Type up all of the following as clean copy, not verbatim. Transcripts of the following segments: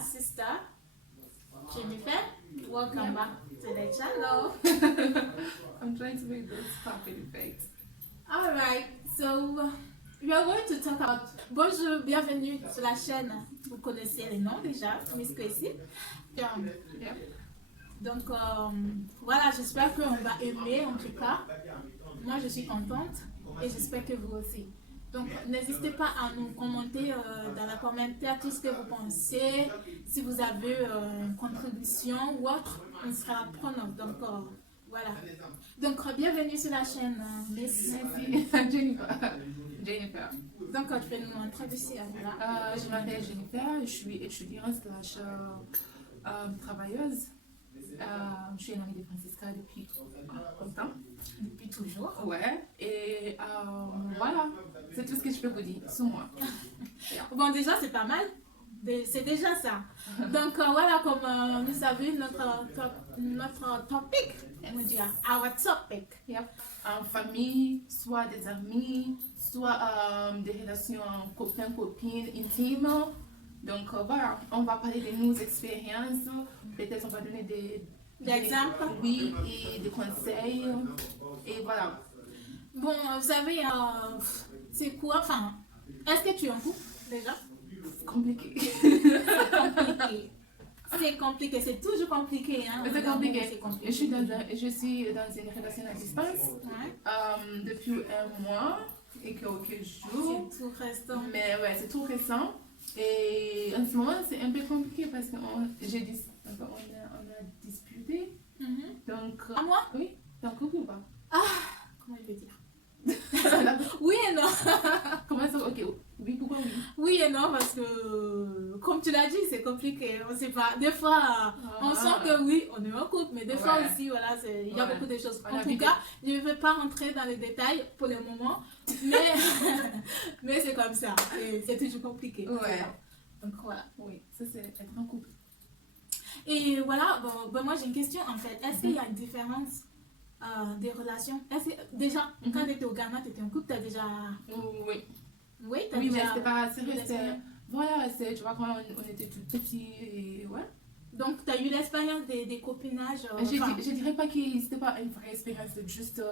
sister, Jennifer. Welcome back to the channel. I'm trying to make those perfect effects. Alright, so we are going to talk about. Bonjour, bienvenue sur la chaîne. Vous connaissez les noms déjà, Miss Gracie. Yeah. Donc voilà, j'espère qu'on va aimer en tout cas. Moi je suis contente et j'espère que vous aussi. Donc n'hésitez pas à nous commenter dans les commentaires tout ce que vous pensez. Si vous avez une contribution ou autre, on sera preneur. Donc voilà. Donc bienvenue sur la chaîne Miss. Merci. Jennifer. Donc tu peux nous introduire. Voilà. Je m'appelle Jennifer, je suis étudiante slash travailleuse. Je suis une amie de Francisca depuis longtemps. Depuis toujours. Ouais, et voilà, c'est tout ce que je peux vous dire sur moi. Bon, déjà, c'est pas mal. C'est déjà ça. Donc, voilà, comme vous savez, notre topic, on dit, our topic. Yep. En famille, soit des amis, soit des relations copains-copines intimes. Donc, voilà, on va parler de nos expériences. Peut-être on va donner des exemples. Oui, et des conseils. Et voilà. Bon, vous savez, c'est quoi, enfin, est-ce que tu es en couple déjà? Compliqué. C'est compliqué, c'est toujours compliqué. Hein? C'est compliqué. Je suis dans une relation à distance depuis un mois et quelques jours. C'est tout récent. Mais ouais, c'est tout récent. Et en ce moment, c'est un peu compliqué parce qu'on a disputé. Donc, à moi? Oui, t'es en couple ou pas? Comment je vais dire? Oui et non. Comment ça? Ok, oui, pourquoi oui? Oui et non, parce que, comme tu l'as dit, c'est compliqué. On sait pas. Des fois, on sent que oui, on est en couple, mais des fois aussi, voilà, il y a beaucoup de choses. En tout cas, je ne vais pas rentrer dans les détails pour le moment, mais c'est comme ça. C'est toujours compliqué. Ouais. Donc voilà. Oui, ça c'est être en couple. Et voilà, bon, moi j'ai une question en fait. Est-ce qu'il y a une différence des relations? Déjà, quand tu étais au Ghana, tu étais en couple, tu as déjà. Oui. Oui, mais c'était pas sérieux. Voilà, tu vois, quand on était tout petits, et ouais. Donc, tu as eu l'expérience des copinages. Je dirais pas que c'était pas une vraie expérience, c'est juste.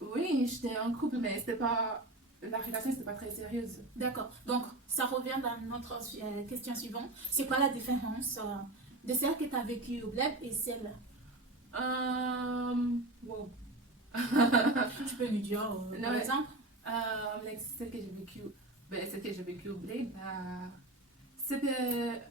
Oui, j'étais en couple, mais c'était pas. La relation, c'était pas très sérieuse. D'accord. Donc, ça revient dans notre question suivante. C'est quoi la différence de celle que tu as vécue au bled et celle? Wow. Tu peux nous dire, par exemple? Celle que j'ai vécue au bled, c'était.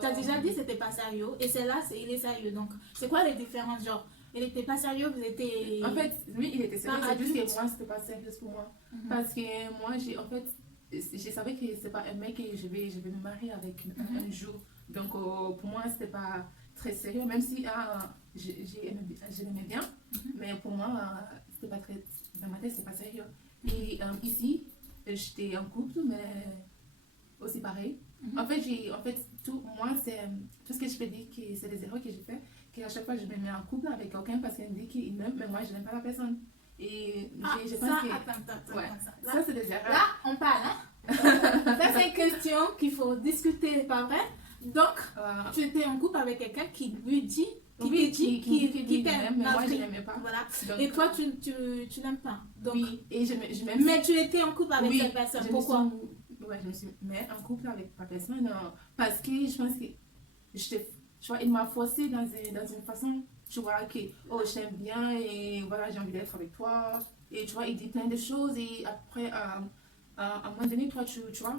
Tu as déjà dit que c'était pas sérieux et celle-là, il est sérieux. Donc, c'est quoi les différences? Genre, il était pas sérieux, vous étiez. En fait, lui, il était sérieux, c'est juste que moi, c'était pas sérieux pour moi. Parce que moi, je savais que c'est pas un mec et je vais me marier avec un jour. Donc, pour moi, c'était pas très sérieux, même si je l'aimais bien. Mais pour moi, c'était pas très. Dans ma tête, c'est pas sérieux. Et ici, j'étais en couple, mais aussi pareil. En fait, moi, c'est tout ce que je peux dire, que c'est des erreurs que j'ai fait, qu'à chaque fois, je me mets en couple avec quelqu'un parce qu'il me dit qu'il m'aime, mais moi, je n'aime pas la personne. Et je pense que. Attends. Ça, c'est des erreurs. Là, on parle, hein? Ça, c'est une question qu'il faut discuter, pas vrai? Donc, tu étais en couple avec quelqu'un qui lui dit. Qui t'aime, mais moi je n'aimais pas. Voilà. Donc, et toi, tu n'aimes pas. Donc, oui, et je m'aime. Mais tu étais en couple avec cette personne. Pourquoi? Je me suis mis en couple avec ma personne parce que je pense que tu vois, il m'a forcé dans une façon, tu vois, que oh, je t'aime bien et voilà, j'ai envie d'être avec toi. Et tu vois, il dit plein de choses et après, à un moment donné, toi, tu vois,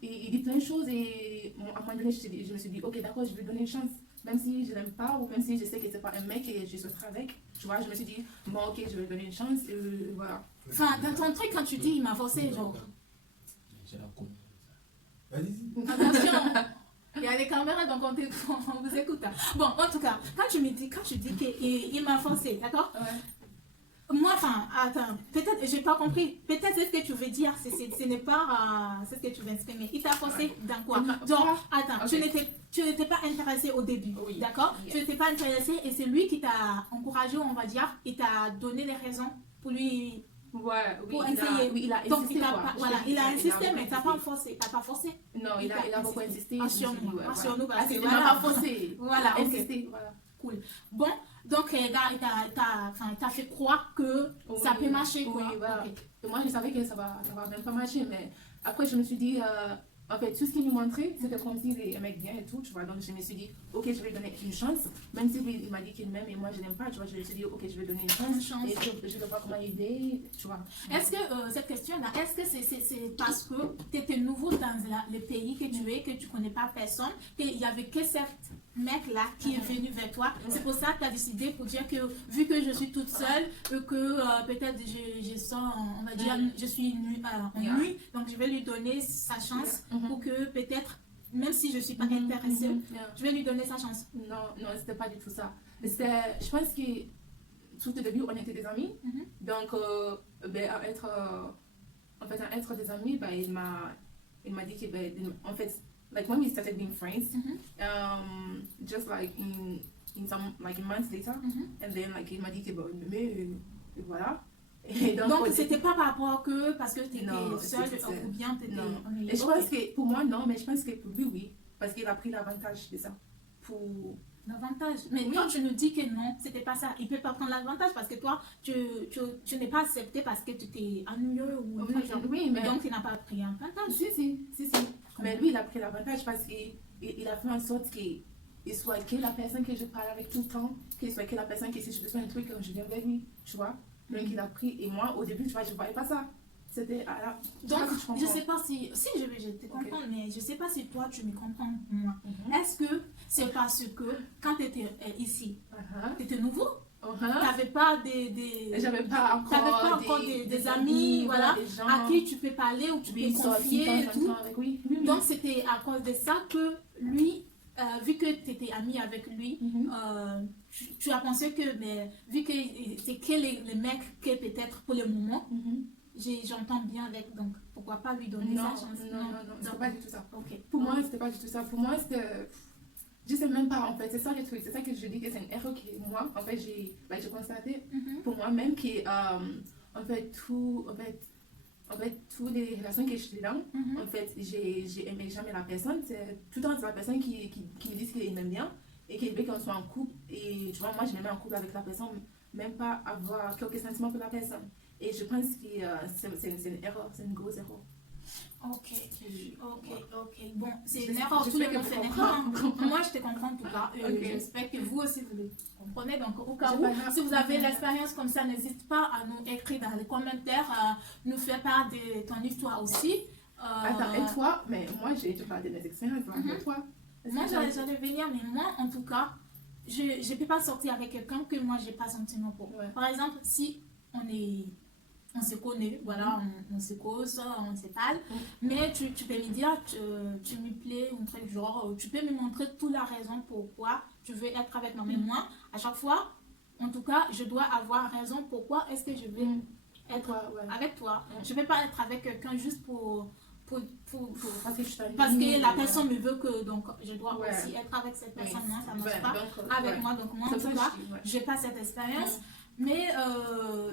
il dit plein de choses et à un moment donné, je me suis dit, ok, d'accord, je vais lui donner une chance. Même si je l'aime pas ou même si je sais que c'est pas un mec et je souhaiterais avec, tu vois, je me suis dit, bon, ok, je vais lui donner une chance et voilà. Enfin, dans ton truc, quand tu dis, il m'a forcé, genre. Attention, il y a des caméras donc on vous écoute. Bon, en tout cas, quand tu dis qu'il m'a forcé, d'accord? Moi, enfin, attends, peut-être, j'ai pas compris. Peut-être c'est ce que tu veux dire, ce n'est pas c'est ce que tu veux exprimer. Il t'a forcé dans quoi? Donc, attends, tu n'étais pas intéressé au début, d'accord? Tu n'étais pas intéressé et c'est lui qui t'a encouragé, on va dire, il t'a donné les raisons pour lui Ouais, oui, pour il a, essayer. oui, il a Donc, insisté, il a quoi. pas, Je voilà, te dis, il a insisté, beaucoup mais t'as insisté. pas forcé. T'as pas forcé. Non, il a beaucoup insisté. Rassure-nous, rassure-nous, parce que Il voilà. m'a pas forcé. Voilà, Il a ok. insisté, voilà. Cool. Bon, donc, t'as fait croire que ça Oui, peut marcher, quoi. Oui, voilà. Ok. Et moi, je savais que ça va même pas marcher, mais après, je me suis dit, en fait, tout ce qu'il nous montrait, c'était comme s'il aimait bien et tout, tu vois. Donc, je me suis dit, ok, je vais lui donner une chance, même si lui, il m'a dit qu'il m'aime et moi, je l'aime pas, tu vois. Je me suis dit, ok, je vais donner une chance. Et je vais voir comment il est, tu vois. Est-ce que cette question-là, est-ce que c'est parce que tu étais nouveau dans le pays que tu es, que tu connais pas personne, qu'il y avait que cette mec-là qui est venu vers toi? C'est pour ça que tu as décidé pour dire que, vu que je suis toute seule, que peut-être je sens, on va dire, je suis en nuit, donc je vais lui donner sa chance pour que peut-être, même si je ne suis pas intéressée, je vais lui donner sa chance. Non, c'était pas du tout ça. Je pense que tout au début, on était des amis. Donc, à être des amis, il m'a dit que, en fait, like when we started being friends, just like in some like months later, and then like il m'a dit que voilà. Et donc c'était pas par rapport que parce que tu étais seule ou bien tu étais. Et je pense que pour moi non, mais je pense que pour lui oui, parce qu'il a pris l'avantage de ça. Pour l'avantage. Mais quand tu nous dis que non, c'était pas ça, il peut pas prendre l'avantage parce que toi, tu n'es pas accepté parce que tu t'es ennuyeux ou oui, mais donc il n'a pas pris l'avantage. Si. Mais lui, il a pris l'avantage parce qu'il a fait en sorte qu'il soit que la personne que je parle avec tout le temps, qu'il soit que la personne qui, si je besoin d'un truc, je viens vers lui, tu vois. Donc il a pris, et moi, au début, tu vois, je ne voyais pas ça. C'était à la... Donc, je ne sais pas si je te comprends, mais je ne sais pas si toi, tu me comprends, moi. Est-ce que c'est parce que, quand tu étais ici, tu étais nouveau? Tu n'avais pas J'avais pas encore des amis, voilà, des gens à qui tu peux parler ou tu peux confier et tout. Donc, c'était à cause de ça que lui, vu que tu étais ami avec lui, tu as pensé que, mais, vu que c'est que les mecs que peut-être pour le moment, j'entends bien avec, donc pourquoi pas lui donner sa chance? Non, c'est pas du tout ça. Okay. Pour moi, c'était pas du tout ça. Pour moi, c'était... Je sais même pas, en fait, c'est ça le truc. C'est ça que je dis que c'est une erreur que moi, en fait, j'ai constaté pour moi-même que, en fait, toutes les relations que je suis dans, en fait, j'ai aimé jamais la personne. C'est tout le temps la personne qui me dit qu'il m'aime bien et qui veut qu'on soit en couple. Et tu vois, moi, je me mets en couple avec la personne, même pas avoir quelques sentiments pour la personne. Et je pense que c'est une erreur, c'est une grosse erreur. Ok. Bon, c'est une erreur, tout le monde fait une erreur. Moi, je te comprends en tout cas. J'espère que vous aussi, vous le comprenez. Donc, au cas où, si vous avez l'expérience comme ça, n'hésite pas à nous écrire dans les commentaires, nous faire part de ton histoire aussi. Attends, et toi? Mais moi, j'ai parlé de mes expériences. Et toi? Moi, j'allais venir, mais moi, en tout cas, je ne peux pas sortir avec quelqu'un que moi, je n'ai pas sentiment pour. Par exemple, si on se connaît, voilà, on se cause, on se parle, mais tu peux me dire, tu me plais, un truc genre, tu peux me montrer toute la raison pourquoi tu veux être avec moi. Mais moi, à chaque fois, en tout cas, je dois avoir raison pourquoi est-ce que je veux être avec toi. Je ne peux pas être avec quelqu'un juste parce que la personne me veut que, donc je dois aussi être avec cette personne. Non, ça ne marche pas avec moi. Donc moi, en tout cas, je n'ai pas cette expérience. Mais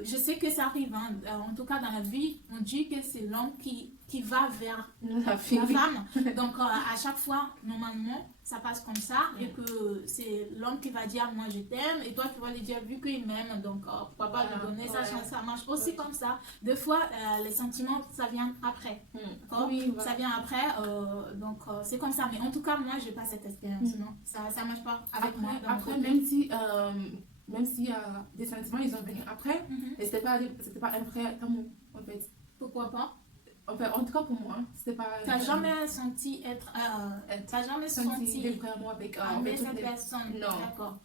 je sais que ça arrive, hein. En tout cas dans la vie, on dit que c'est l'homme qui va vers la femme. Donc à chaque fois, normalement, ça passe comme ça et que c'est l'homme qui va dire moi je t'aime et toi tu vas lui dire vu qu'il m'aime, donc pourquoi pas lui donner sa chance. Ça marche aussi comme ça. Des fois, les sentiments, ça vient après. Ça vient après, donc c'est comme ça. Mais en tout cas, moi, je n'ai pas cette expérience. Non, ça ne marche pas avec moi. Après, même s'il y a des sentiments, ils ont venu après, et c'était pas un vrai amour, en fait. Pourquoi pas? En tout cas pour moi, c'était pas... T'as jamais senti être... t'as jamais senti des vrais amours avec cette personne? Non. D'accord.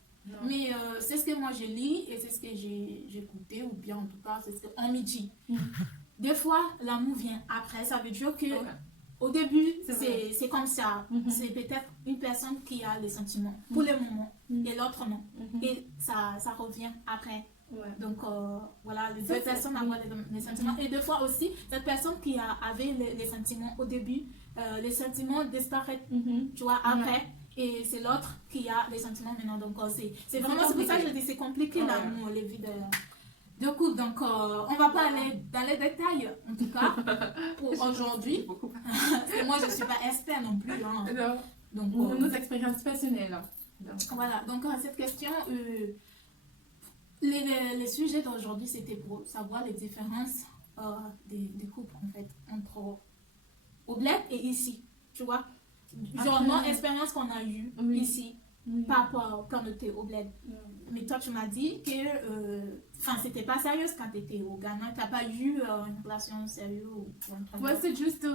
Mais c'est ce que moi je lis, et c'est ce que j'ai écouté, ou bien en tout cas, c'est ce qu'on me dit. Des fois, l'amour vient après, ça veut dire que... Au début, c'est comme ça. C'est peut-être une personne qui a les sentiments pour le moment et l'autre non. Et ça revient après. Donc voilà, les deux personnes avoir les sentiments. Et des fois aussi, cette personne qui avait les sentiments au début, les sentiments disparaissent, tu vois, après. Et c'est l'autre qui a les sentiments maintenant. Donc c'est vraiment, c'est pour ça que je dis c'est compliqué l'amour, les vies Du coup, donc, on va pas aller dans les détails, en tout cas, pour aujourd'hui. Parce que moi, je ne suis pas expert non plus. Hein. Non. Donc, Nos expériences personnelles. Hein. Donc. Voilà, donc cette question, les sujets d'aujourd'hui, c'était pour savoir les différences des couples, en fait, entre au bled et ici, tu vois. Genre, nos expériences qu'on a eues ici, par rapport quand on était au bled. Mais toi, tu m'as dit que c'était pas sérieux quand tu étais au Ghana. Tu n'as pas eu une relation sérieuse ou un truc. Ouais, c'est juste,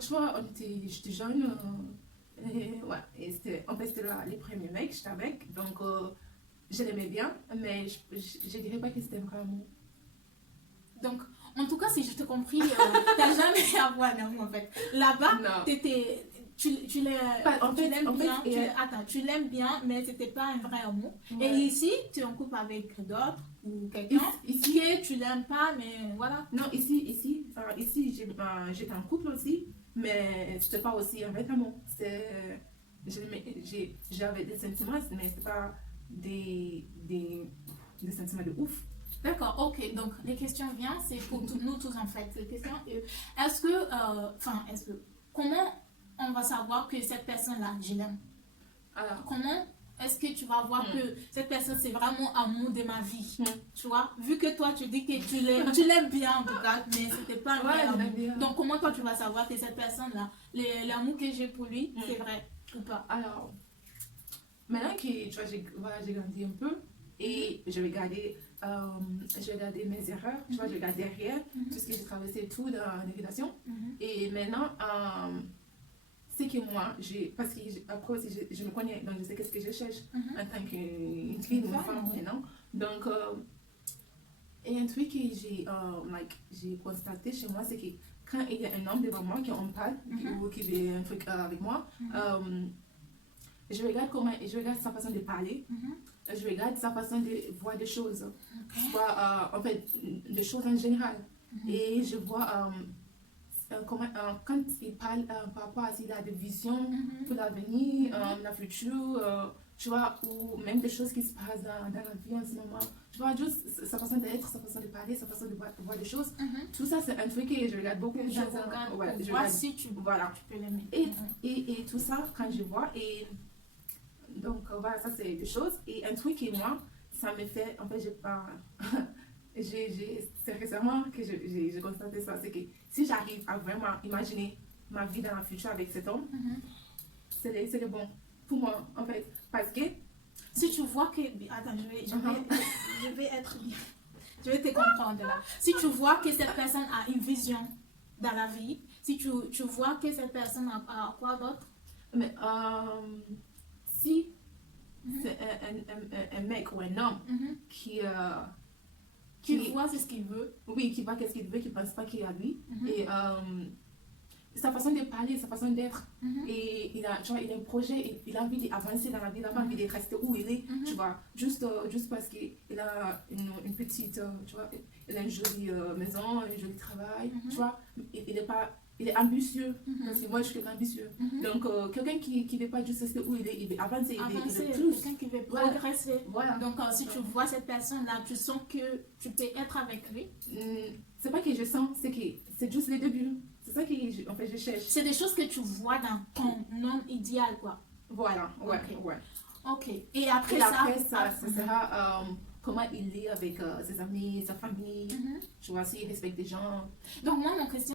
tu vois, j'étais jeune. Ouais, et en fait, c'était les premiers mecs que j'étais avec. Donc, je l'aimais bien, mais je dirais pas que c'était vraiment. Donc, en tout cas, si je te compris, tu n'as jamais avoir un amour en fait. Là-bas, tu l'aimes bien, mais c'était pas un vrai amour. Ouais. Et ici, tu es en couple avec d'autres ou quelqu'un ici tu l'aimes pas, mais voilà. Non, ici j'étais en couple aussi, mais c'était pas aussi un vrai amour. J'avais des sentiments, mais c'était pas des sentiments de ouf. D'accord, ok. Donc, les questions viennent, c'est pour nous tous en fait. Les questions, comment on va savoir que cette personne-là, je l'aime? Alors, comment est-ce que tu vas voir que cette personne, c'est vraiment amour de ma vie? Tu vois, vu que toi, tu dis que tu l'aimes bien en tout cas, mais c'était pas un vrai amour. Donc, comment toi, tu vas savoir que cette personne-là, l'amour que j'ai pour lui, c'est vrai ou pas? Alors, maintenant que tu vois, j'ai grandi un peu et je vais garder mes erreurs, tu vois, je regarde derrière tout ce que j'ai traversé tout dans l'éducation. Et maintenant, c'est que moi, parce que après aussi, je me connais, donc je sais qu'est-ce que je cherche en tant qu'une fille ou une femme maintenant. Donc, et un truc que j'ai constaté chez moi, c'est que quand il y a un homme devant moi qui en parle, ou qui veut un truc avec moi, je regarde sa façon de parler, je regarde sa façon de voir des choses, je vois en fait des choses en général, et je vois quand il parle par rapport à s'il a des visions pour l'avenir, la future, tu vois, ou même des choses qui se passent dans la vie en ce moment, tu vois, juste sa façon d'être, sa façon de parler, sa façon de voir des choses, tout ça c'est un truc que je regarde beaucoup. Je vois si tu peux l'aimer. Et tout ça, quand je vois, et donc voilà, ça c'est des choses, et un truc que moi, ça me fait, en fait, c'est récemment que j'ai constaté ça, c'est que si j'arrive à vraiment imaginer ma vie dans le futur avec cet homme, c'est le bon pour moi, en fait, parce que si tu vois que... Attends, je vais être bien. Je vais te comprendre là. Si tu vois que cette personne a une vision dans la vie, si tu vois que cette personne a quoi d'autre? Mais si c'est un mec ou un homme qui voit ce qu'il veut. Oui, qui voit qu'est-ce qu'il veut, qui ne pense pas qu'il est à lui. Et sa façon de parler, sa façon d'être. Et il a un projet, il a envie d'avancer dans la vie, il n'a pas envie de rester où il est, tu vois. Juste parce qu'il a une petite, tu vois, il a une jolie maison, un joli travail, tu vois. Il est ambitieux, parce que moi je suis quelqu'un ambitieux. Donc, quelqu'un qui ne veut pas juste rester où il veut avancer, il veut plus. Quelqu'un qui veut progresser. Voilà. Donc, si tu vois cette personne-là, tu sens que tu peux être avec lui. C'est pas que je sens, c'est juste les débuts. C'est ça que en fait, je cherche. C'est des choses que tu vois dans ton homme idéal, quoi. Voilà, ouais. Ok. Et après ça, ce sera comment il est avec ses amis, sa famille. Tu vois, s'il respecte des gens. Donc, moi, mon question.